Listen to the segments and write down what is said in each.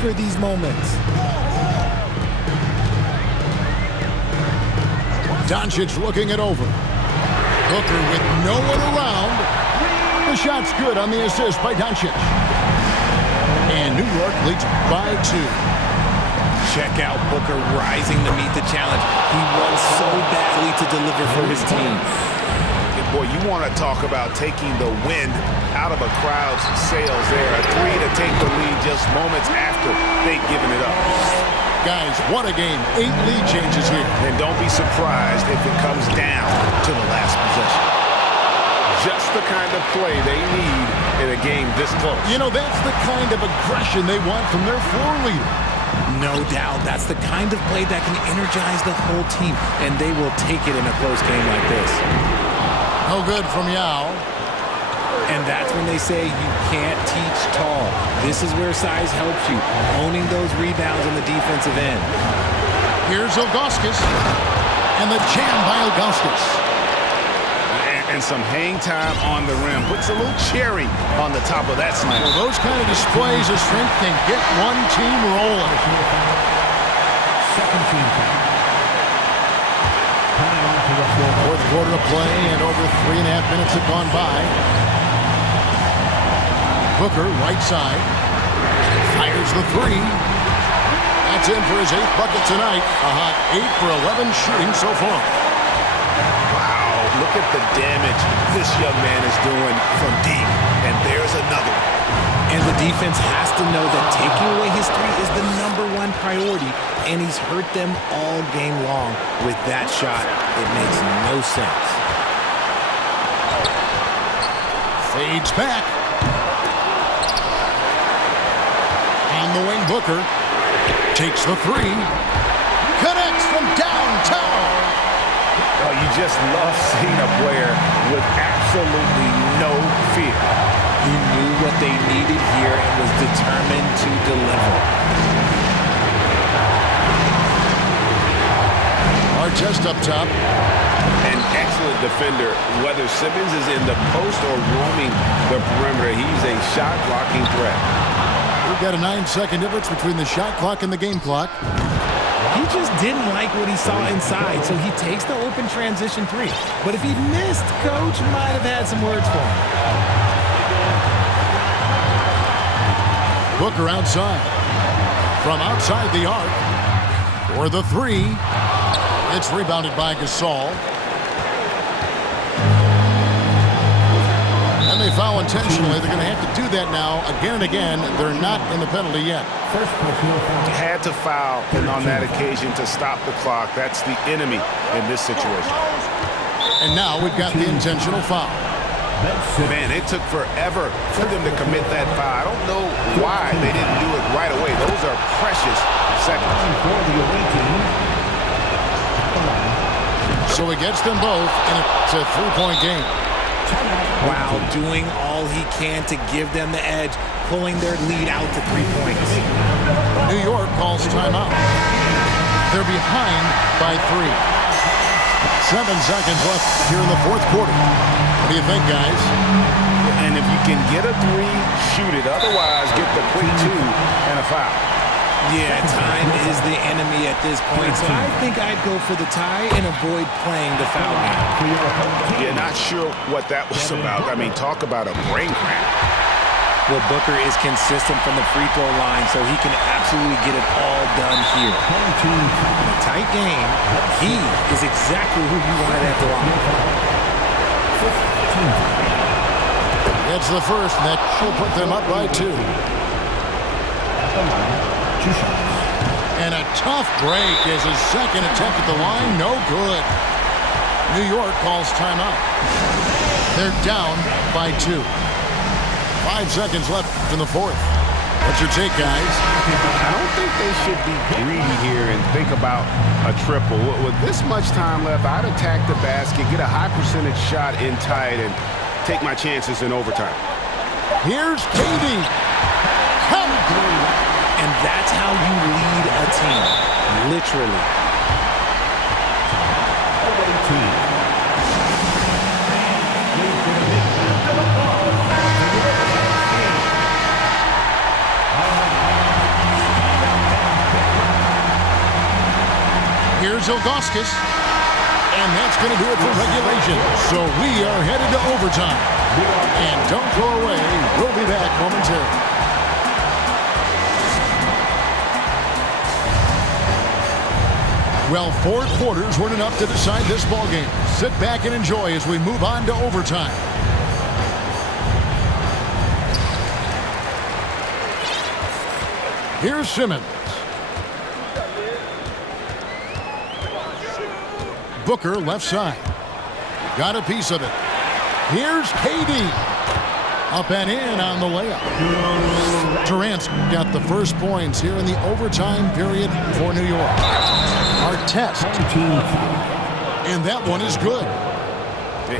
for these moments. Doncic looking it over. Booker with no one around. The shot's good on the assist by Doncic. And New York leads by 2. Check out Booker rising to meet the challenge. He wants so badly to deliver for his team. Boy, you want to talk about taking the wind out of a crowd's sails there. A 3 to take the lead just moments after they've given it up. Guys, what a game. 8 lead changes here. And don't be surprised if it comes down to the last possession. Just the kind of play they need in a game this close. You know, that's the kind of aggression they want from their floor leader. No doubt. That's the kind of play that can energize the whole team, and they will take it in a close game like this. No good from Yao. And that's when they say you can't teach tall. This is where size helps you, owning those rebounds on the defensive end. Here's Ilgauskas. And the jam by Ilgauskas. And some hang time on the rim. Puts a little cherry on the top of that slam. Well, those kind of displays of strength can get one team rolling. Second team foul. Fourth quarter of play, and over 3.5 minutes have gone by. Booker, right side. Fires the 3. That's in for his 8th bucket tonight. A hot 8 for 11 shooting so far. Wow, look at the damage this young man is doing from deep. And there's another. And the defense has to know that taking away his 3 is the #1 priority, and he's hurt them all game long with that shot. It makes no sense. Fades back. On the wing, Booker takes the 3. Connects from downtown. Oh, you just love seeing a player with absolutely no fear. He knew what they needed here and was determined to deliver. Artest up top. An excellent defender, whether Simmons is in the post or roaming the perimeter. He's a shot-blocking threat. We've got a 9-second difference between the shot clock and the game clock. He just didn't like what he saw inside, so he takes the open transition 3. But if he missed, Coach might have had some words for him. Booker outside. From outside the arc. For the 3. It's rebounded by Gasol. And they foul intentionally. They're going to have to do that now again and again. They're not in the penalty yet. Had to foul, and on that occasion to stop the clock. That's the enemy in this situation. And now we've got the intentional foul. Man, it took forever for them to commit that foul. I don't know why they didn't do it right away. Those are precious seconds. So he gets them both, and it's a 3-point game. Wow, doing all he can to give them the edge, pulling their lead out to 3 points. New York calls timeout. They're behind by 3. 7 seconds left here in the fourth quarter. What do you think, guys? And if you can get a 3, shoot it. Otherwise, get the quick 2 and a foul. Yeah, time is the enemy at this point, so I think I'd go for the tie and avoid playing the foul game. Yeah, not sure what that was about. I mean, talk about a brain cramp. Well, Booker is consistent from the free throw line, so he can absolutely get it all done here. In a tight game, he is exactly who you wanted at the line. It's the first, and that will put them up by 2. And a tough break is his second attempt at the line. No good. New York calls timeout. They're down by 2. 5 seconds left in the fourth. What's your take, guys? I don't think they should be greedy here and think about a triple. With this much time left, I'd attack the basket, get a high percentage shot in tight, and take my chances in overtime. Here's KD. And that's how you lead a team, literally. Here's Ilgauskas. And that's going to do it for regulation. So we are headed to overtime. And don't go away. We'll be back momentarily. Well, 4 quarters weren't enough to decide this ballgame. Sit back and enjoy as we move on to overtime. Here's Simmons. Booker left side. Got a piece of it. Here's KD. Up and in on the layup. Durant's got the first points here in the overtime period for New York. Artest. And that one is good.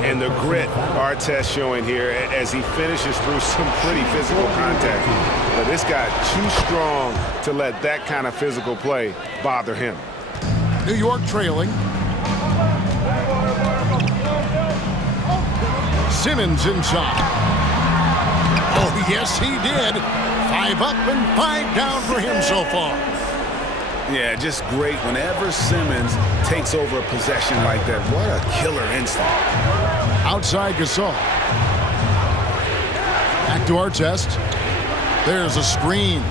And the grit Artest showing here as he finishes through some pretty physical contact. But this guy too strong to let that kind of physical play bother him. New York trailing. Simmons inside. Oh, yes, he did. 5 up and 5 down for him so far. Yeah, just great whenever Simmons takes over a possession like that. What a killer instinct. Outside Gasol. Back to Artest. There's a screen.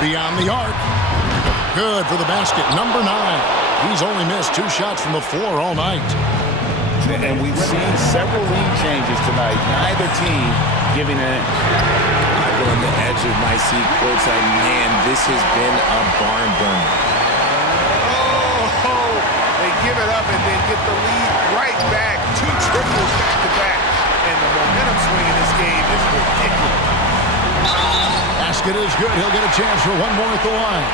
Beyond the arc. Good for the basket. Number 9. He's only missed 2 shots from the floor all night. And we've seen several lead changes tonight. Neither team giving an inch. I go on the edge of my seat courtside. Man, this has been a barn burner. Oh, they give it up and then get the lead right back. 2 triples back to back. And the momentum swing in this game is ridiculous. Basket is good. He'll get a chance for one more at the line.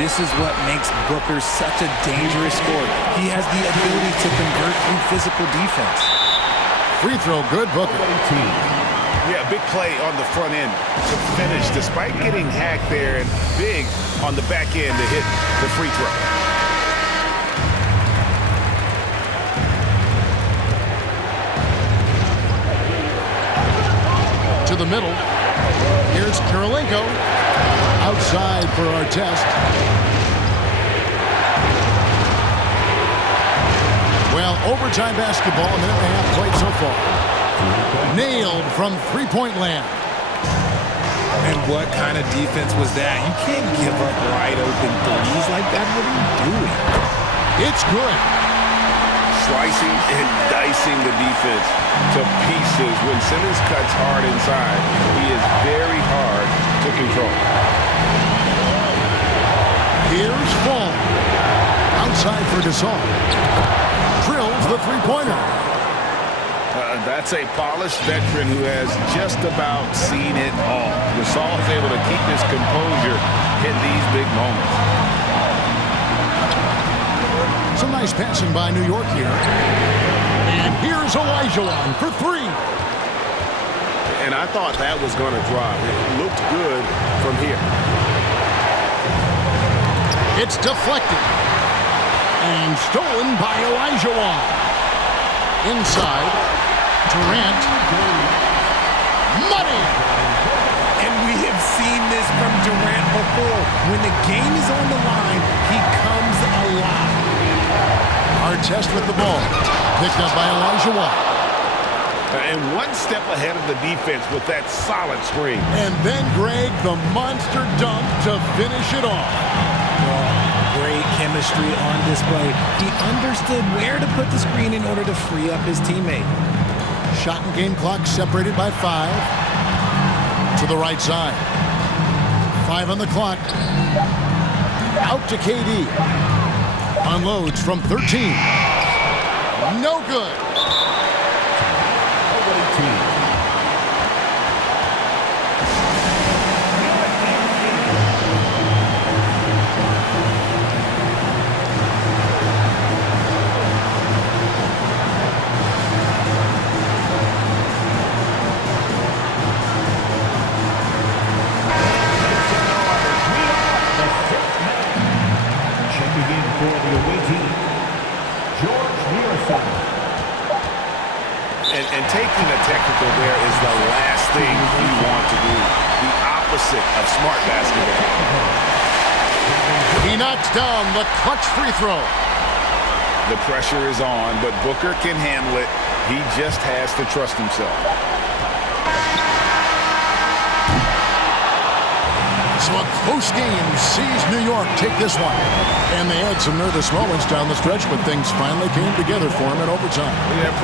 This is what makes Booker such a dangerous scorer. He has the ability to convert through physical defense. Free throw, good, Booker. Yeah, big play on the front end to finish, despite getting hacked there, and big on the back end to hit the free throw. To the middle. Here's Kirilenko. Outside for Artest. Well, overtime basketball, a minute and a half played so far. Nailed from three-point land. And what kind of defense was that? You can't give up wide open threes like that. What are you doing? It's good. Slicing and dicing the defense to pieces. When Simmons cuts hard inside, he is very hard to control. Here's Fall. Outside for Gasol. Drills the three-pointer. That's a polished veteran who has just about seen it all. Gasol is able to keep his composure in these big moments. Some nice passing by New York here. And here's Olajuwon for 3. And I thought that was going to drop. It looked good from here. It's deflected. And stolen by Olajuwon. Inside. Durant. Money! And we have seen this from Durant before. When the game is on the line, he comes alive. Artest with the ball. Picked up by Olajuwon. And one step ahead of the defense with that solid screen. And then Greg, the monster dunk to finish it off. Great chemistry on display. He understood where to put the screen in order to free up his teammate. Shot and game clock separated by 5. To the right side. 5 on the clock. Out to KD. Unloads from 13. No good. And taking a technical there is the last thing you want to do. The opposite of smart basketball. He knocks down the clutch free throw. The pressure is on, but Booker can handle it. He just has to trust himself. So a close game sees New York take this one. And they had some nervous moments down the stretch, but things finally came together for him in overtime. Yeah,